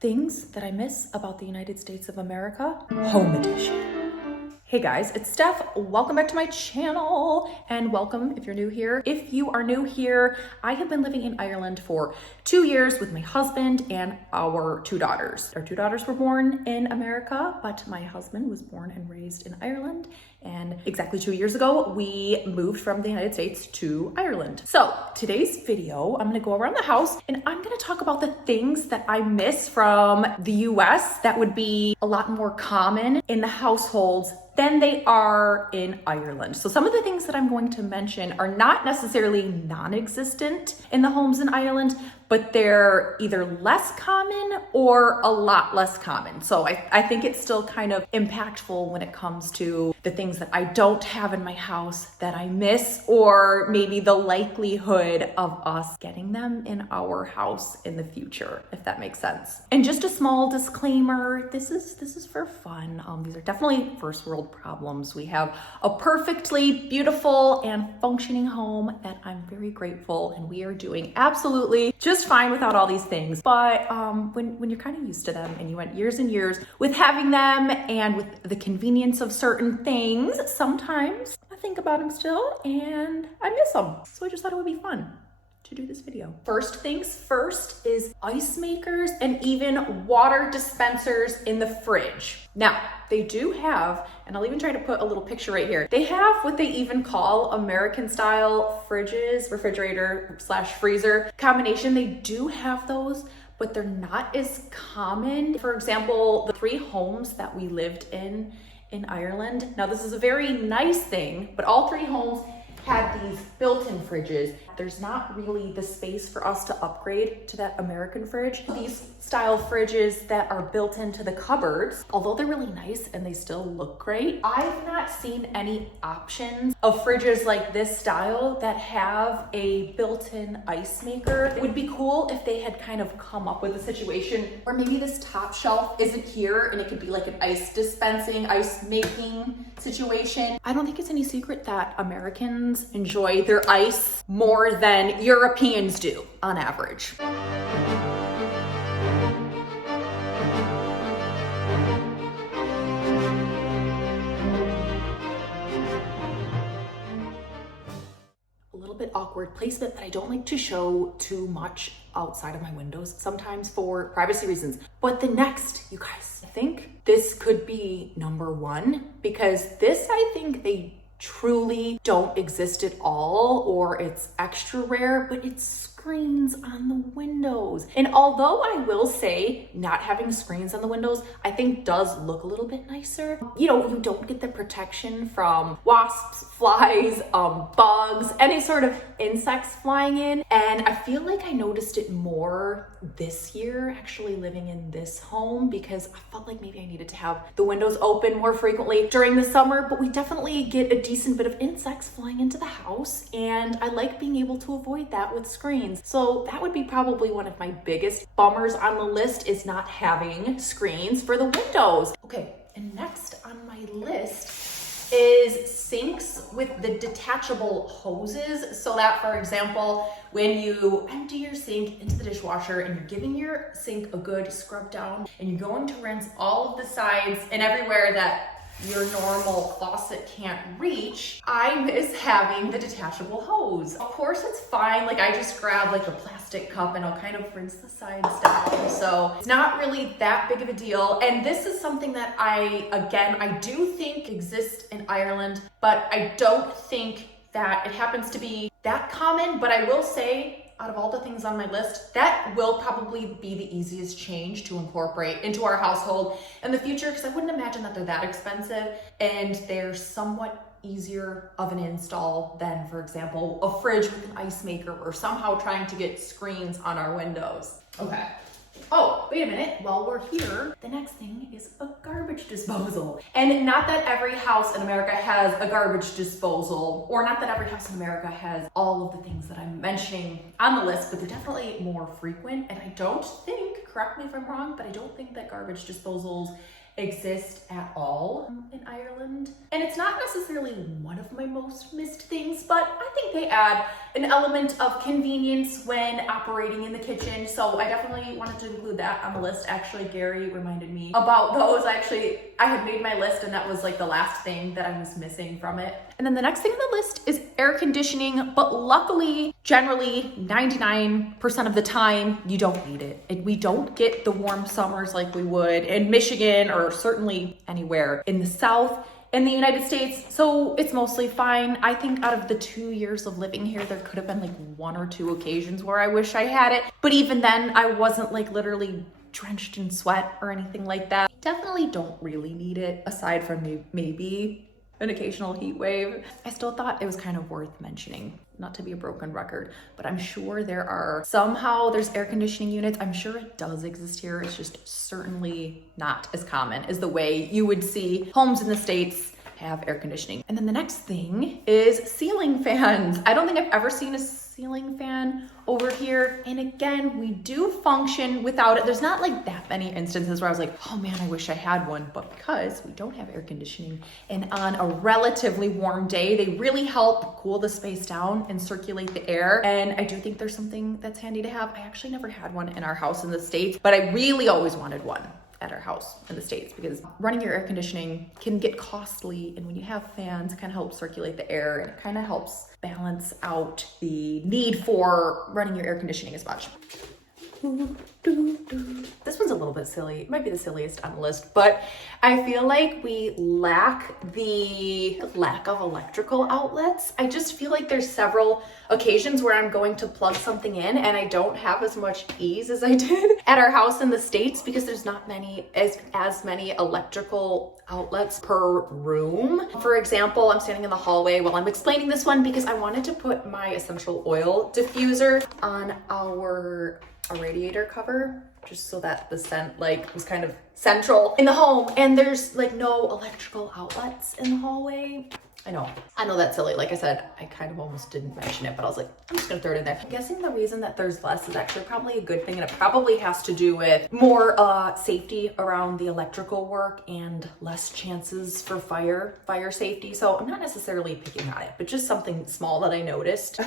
Things that I miss about the United States of America, home edition. Hey guys, it's Steph. Welcome back to my channel and welcome if you're new here. If you are new here, I have been living in Ireland for 2 years with my husband and our 2 daughters. Our 2 daughters were born in America, but my husband was born and raised in Ireland. And exactly 2 years ago, we moved from the United States to Ireland. So today's video, I'm gonna go around the house and I'm gonna talk about the things that I miss from the US that would be a lot more common in the households than they are in Ireland. So some of the things that I'm going to mention are not necessarily non-existent in the homes in Ireland, but they're either less common or a lot less common. So I think it's still kind of impactful when it comes to the things that I don't have in my house that I miss, or maybe the likelihood of us getting them in our house in the future, if that makes sense. And just a small disclaimer, this is for fun. These are definitely first world problems. We have a perfectly beautiful and functioning home that I'm very grateful, and we are doing absolutely just fine without all these things. But when you're kind of used to them and you went years and years with having them and with the convenience of certain things, sometimes I think about them still and I miss them. So I just thought it would be fun to do this video. First things first is ice makers and even water dispensers in the fridge. Now, they do have, and I'll even try to put a little picture right here. They have what they even call American style fridges, refrigerator / freezer combination. They do have those, but they're not as common. For example, the 3 homes that we lived in Ireland. Now, this is a very nice thing, but all 3 homes had these built-in fridges. There's not really the space for us to upgrade to that American fridge. These style fridges that are built into the cupboards, although they're really nice and they still look great, I've not seen any options of fridges like this style that have a built-in ice maker. It would be cool if they had kind of come up with a situation where maybe this top shelf isn't here and it could be like an ice dispensing, ice making situation. I don't think it's any secret that Americans enjoy their ice more than Europeans do on average. A little bit awkward placement that I don't like to show too much outside of my windows, sometimes for privacy reasons. But the next, you guys, I think this could be number 1, because this, I think they truly don't exist at all, or it's extra rare, but it's screens on the windows. And although I will say not having screens on the windows, I think does look a little bit nicer. You know, you don't get the protection from wasps, flies, bugs, any sort of insects flying in. And I feel like I noticed it more this year, actually living in this home, because I felt like maybe I needed to have the windows open more frequently during the summer, but we definitely get a decent bit of insects flying into the house, and I like being able to avoid that with screens. So that would be probably one of my biggest bummers on the list, is not having screens for the windows. Okay, and next on my list is sinks with the detachable hoses, so that, for example, when you empty your sink into the dishwasher and you're giving your sink a good scrub down and you're going to rinse all of the sides and everywhere that your normal faucet can't reach, I miss having the detachable hose. Of course, it's fine. Like, I just grab like a plastic cup and I'll kind of rinse the sides down. So it's not really that big of a deal. And this is something that I do think exists in Ireland, but I don't think that it happens to be that common. But I will say, out of all the things on my list, that will probably be the easiest change to incorporate into our household in the future, because I wouldn't imagine that they're that expensive and they're somewhat easier of an install than, for example, a fridge with an ice maker, or somehow trying to get screens on our windows. Okay. Oh, wait a minute. While we're here, the next thing is a garbage disposal. And not that every house in America has a garbage disposal, or not that every house in America has all of the things that I'm mentioning on the list, but they're definitely more frequent. And I don't think, correct me if I'm wrong, but I don't think that garbage disposals exist at all in Ireland. And it's not necessarily one of my most missed things, but I think they add an element of convenience when operating in the kitchen. So I definitely wanted to include that on the list. Actually, Gary reminded me about those. I had made my list and that was like the last thing that I was missing from it. And then the next thing on the list is air conditioning, but luckily, generally 99% of the time, you don't need it. And we don't get the warm summers like we would in Michigan or certainly anywhere in the South in the United States. So it's mostly fine. I think out of the 2 years of living here, there could have been like 1 or 2 occasions where I wish I had it. But even then, I wasn't like literally drenched in sweat or anything like that. Definitely don't really need it aside from maybe an occasional heat wave. I still thought it was kind of worth mentioning, not to be a broken record, but I'm sure there's air conditioning units. I'm sure it does exist here. It's just certainly not as common as the way you would see homes in the States have air conditioning. And then the next thing is ceiling fans. I don't think I've ever seen a ceiling fan over here. And again, we do function without it. There's not like that many instances where I was like, oh man, I wish I had one. But because we don't have air conditioning and on a relatively warm day, they really help cool the space down and circulate the air. And I do think there's something that's handy to have. I actually never had one in our house in the States, but I really always wanted one at our house in the States because running your air conditioning can get costly, and when you have fans, it kind of helps circulate the air and it kind of helps balance out the need for running your air conditioning as much. This one's a little bit silly. It might be the silliest on the list, but I feel like we lack of electrical outlets. I just feel like there's several occasions where I'm going to plug something in and I don't have as much ease as I did at our house in the States because there's not as many electrical outlets per room. For example, I'm standing in the hallway while I'm explaining this one because I wanted to put my essential oil diffuser on a radiator cover just so that the scent was kind of central in the home, and there's no electrical outlets in the hallway. I know that's silly. Like I said, I kind of almost didn't mention it, but I was like, I'm just gonna throw it in there. I'm guessing the reason that there's less is actually probably a good thing, and it probably has to do with more safety around the electrical work and less chances for fire safety. So I'm not necessarily picking on it, but just something small that I noticed.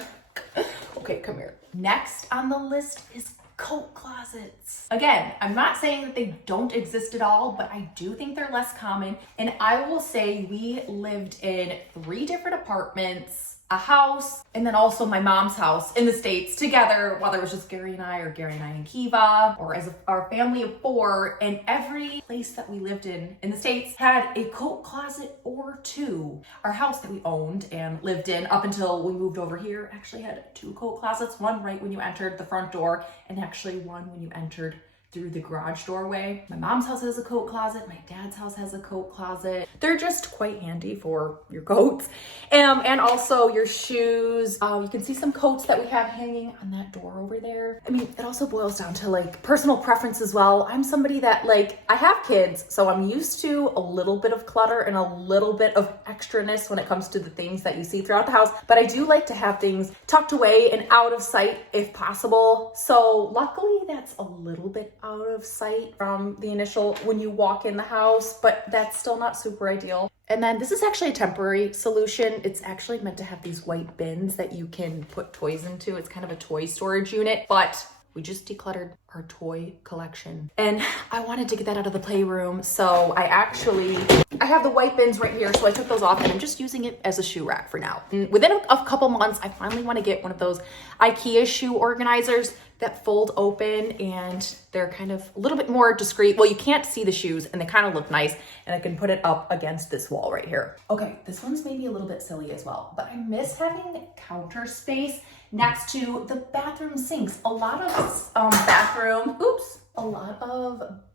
Okay, come here. Next on the list is coat closets. Again, I'm not saying that they don't exist at all, but I do think they're less common. And I will say we lived in 3 different apartments, a house, and then also my mom's house in the States together, whether it was just Gary and I or Gary and I and Kiva, or as our family of 4. And every place that we lived in the States had a coat closet or 2. Our house that we owned and lived in up until we moved over here actually had 2 coat closets, one right when you entered the front door and actually one when you entered through the garage doorway. My mom's house has a coat closet. My dad's house has a coat closet. They're just quite handy for your coats and also your shoes. You can see some coats that we have hanging on that door over there. I mean, it also boils down to personal preference as well. I'm somebody that I have kids, so I'm used to a little bit of clutter and a little bit of extraness when it comes to the things that you see throughout the house. But I do like to have things tucked away and out of sight if possible. So luckily that's a little bit out of sight from the initial when you walk in the house, but that's still not super ideal. And then this is actually a temporary solution. It's actually meant to have these white bins that you can put toys into. It's kind of a toy storage unit, but we just decluttered our toy collection and I wanted to get that out of the playroom. So I have the white bins right here. So I took those off and I'm just using it as a shoe rack for now. And within a couple months, I finally want to get one of those IKEA shoe organizers that fold open and they're kind of a little bit more discreet. Well, you can't see the shoes and they kind of look nice, and I can put it up against this wall right here. Okay, this one's maybe a little bit silly as well, but I miss having counter space next to the bathroom sinks. A lot of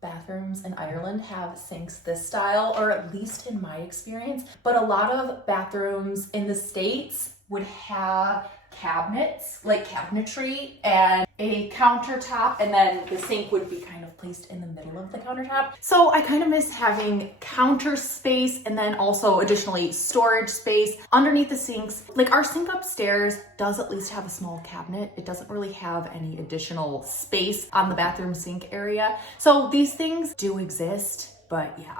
bathrooms in Ireland have sinks this style, or at least in my experience, but a lot of bathrooms in the States would have cabinets, cabinetry, and a countertop, and then the sink would be kind of placed in the middle of the countertop. So I kind of miss having counter space and then also additionally storage space underneath the sinks. Our sink upstairs does at least have a small cabinet. It doesn't really have any additional space on the bathroom sink area. So these things do exist, but yeah,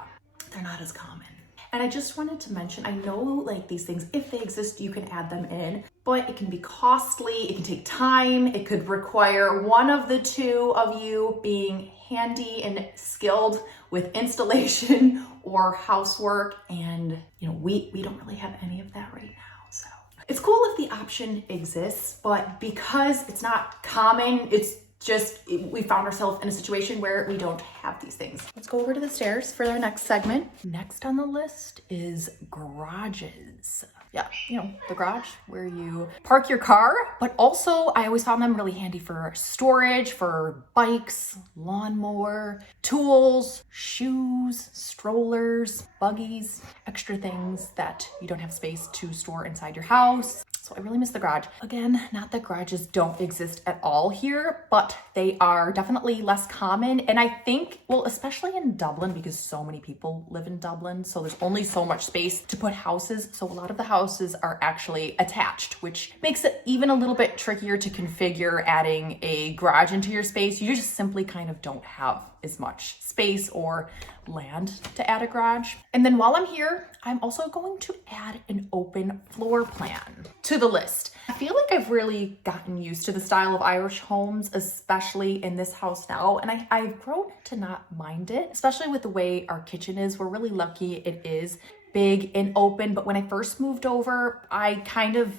they're not as common. And I just wanted to mention, I know like these things, if they exist, you can add them in, but it can be costly, it can take time, it could require one of the two of you being handy and skilled with installation or housework. And you know, we don't really have any of that right now. So it's cool if the option exists, but because it's not common, it's just, we found ourselves in a situation where we don't have these things. Let's go over to the stairs for our next segment. Next on the list is garages. Yeah, you know, the garage where you park your car, but also I always found them really handy for storage, for bikes, lawnmower, tools, shoes, strollers, buggies, extra things that you don't have space to store inside your house. So I really miss the garage. Again, not that garages don't exist at all here, but they are definitely less common. And I think, well, especially in Dublin, because so many people live in Dublin, so there's only so much space to put houses. So a lot of the houses are actually attached, which makes it even a little bit trickier to configure adding a garage into your space. You just simply kind of don't have as much space or land to add a garage. And then while I'm here, I'm also going to add an open floor plan to the list. I feel like I've really gotten used to the style of Irish homes, especially in this house now, and I've grown to not mind it, especially with the way our kitchen is. We're really lucky it is big and open, but when I first moved over, I kind of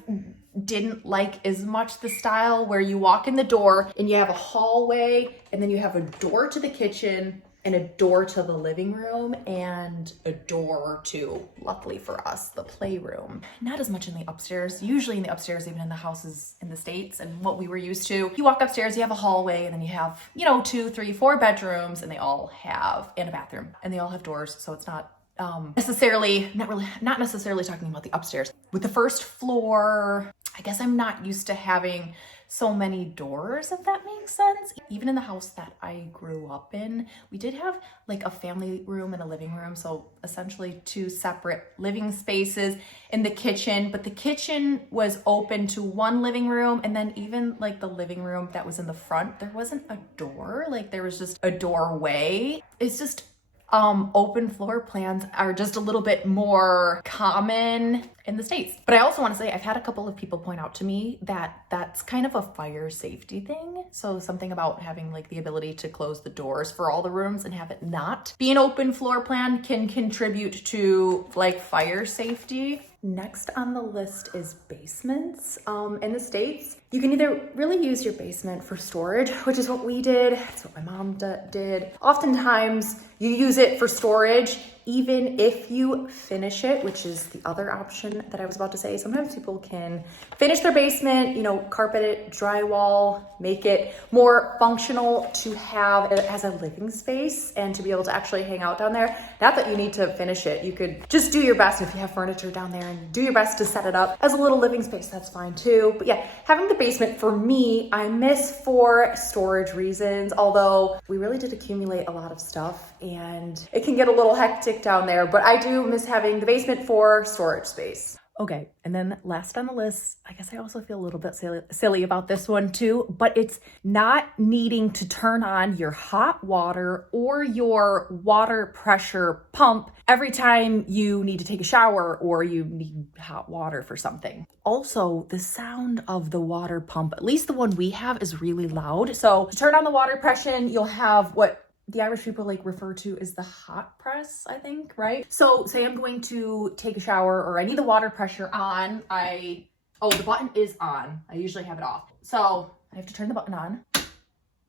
didn't like as much the style where you walk in the door and you have a hallway and then you have a door to the kitchen and a door to the living room and a door to, luckily for us, the playroom. Not as much in the upstairs. Usually in the upstairs, even in the houses in the States and what we were used to, you walk upstairs, you have a hallway, and then you have, you know, 2, 3, 4 bedrooms, and they all have, and a bathroom, and they all have doors, so it's not not necessarily talking about the upstairs. With the first floor, I guess I'm not used to having so many doors, if that makes sense. Even in the house that I grew up in, we did have like a family room and a living room. So essentially 2 separate living spaces in the kitchen, but the kitchen was open to one living room. And then even like the living room that was in the front, there wasn't a door, like there was just a doorway. It's just, open floor plans are just a little bit more common in the States. But I also want to say I've had a couple of people point out to me that that's kind of a fire safety thing. So something about having like the ability to close the doors for all the rooms and have it not be an open floor plan can contribute to like fire safety. Next on the list is basements. In the States, you can either really use your basement for storage, which is what we did. That's what my mom did. Oftentimes you use it for storage, even if you finish it, which is the other option that I was about to say. Sometimes people can finish their basement, you know, carpet it, drywall, make it more functional to have it as a living space and to be able to actually hang out down there. Not that you need to finish it. You could just do your best if you have furniture down there and do your best to set it up as a little living space. That's fine too. But yeah, having the basement for me, I miss for storage reasons, although we really did accumulate a lot of stuff and it can get a little hectic down there, but I do miss having the basement for storage space. Okay, and then last on the list, I guess I also feel a little bit silly about this one too, but it's not needing to turn on your hot water or your water pressure pump every time you need to take a shower or you need hot water for something. Also, the sound of the water pump, at least the one we have, is really loud. So to turn on the water pressure, you'll have what the Irish people like refer to as the hot press, I think, right? So say I'm going to take a shower or I need the water pressure on. The button is on. I usually have it off. So I have to turn the button on.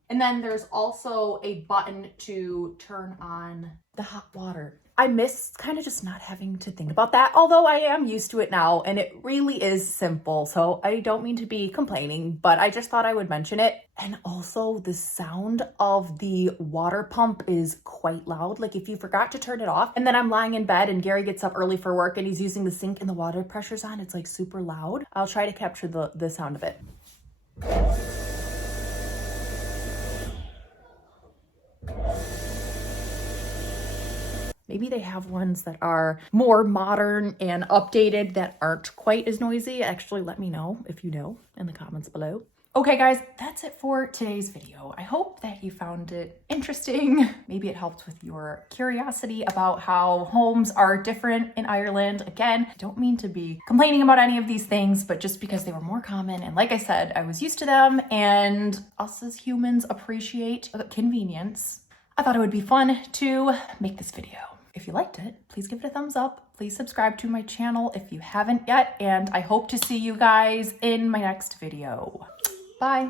And then there's also a button to turn on the hot water. I miss kind of just not having to think about that, although I am used to it now and it really is simple. So I don't mean to be complaining, but I just thought I would mention it. And also the sound of the water pump is quite loud. Like if you forgot to turn it off and then I'm lying in bed and Gary gets up early for work and he's using the sink and the water pressure's on, it's like super loud. I'll try to capture the sound of it. Maybe they have ones that are more modern and updated that aren't quite as noisy. Actually, let me know if you know in the comments below. Okay guys, that's it for today's video. I hope that you found it interesting. Maybe it helped with your curiosity about how homes are different in Ireland. Again, I don't mean to be complaining about any of these things, but just because they were more common, and like I said, I was used to them, and us as humans appreciate convenience, I thought it would be fun to make this video. If you liked it, please give it a thumbs up. Please subscribe to my channel if you haven't yet, and I hope to see you guys in my next video. Bye.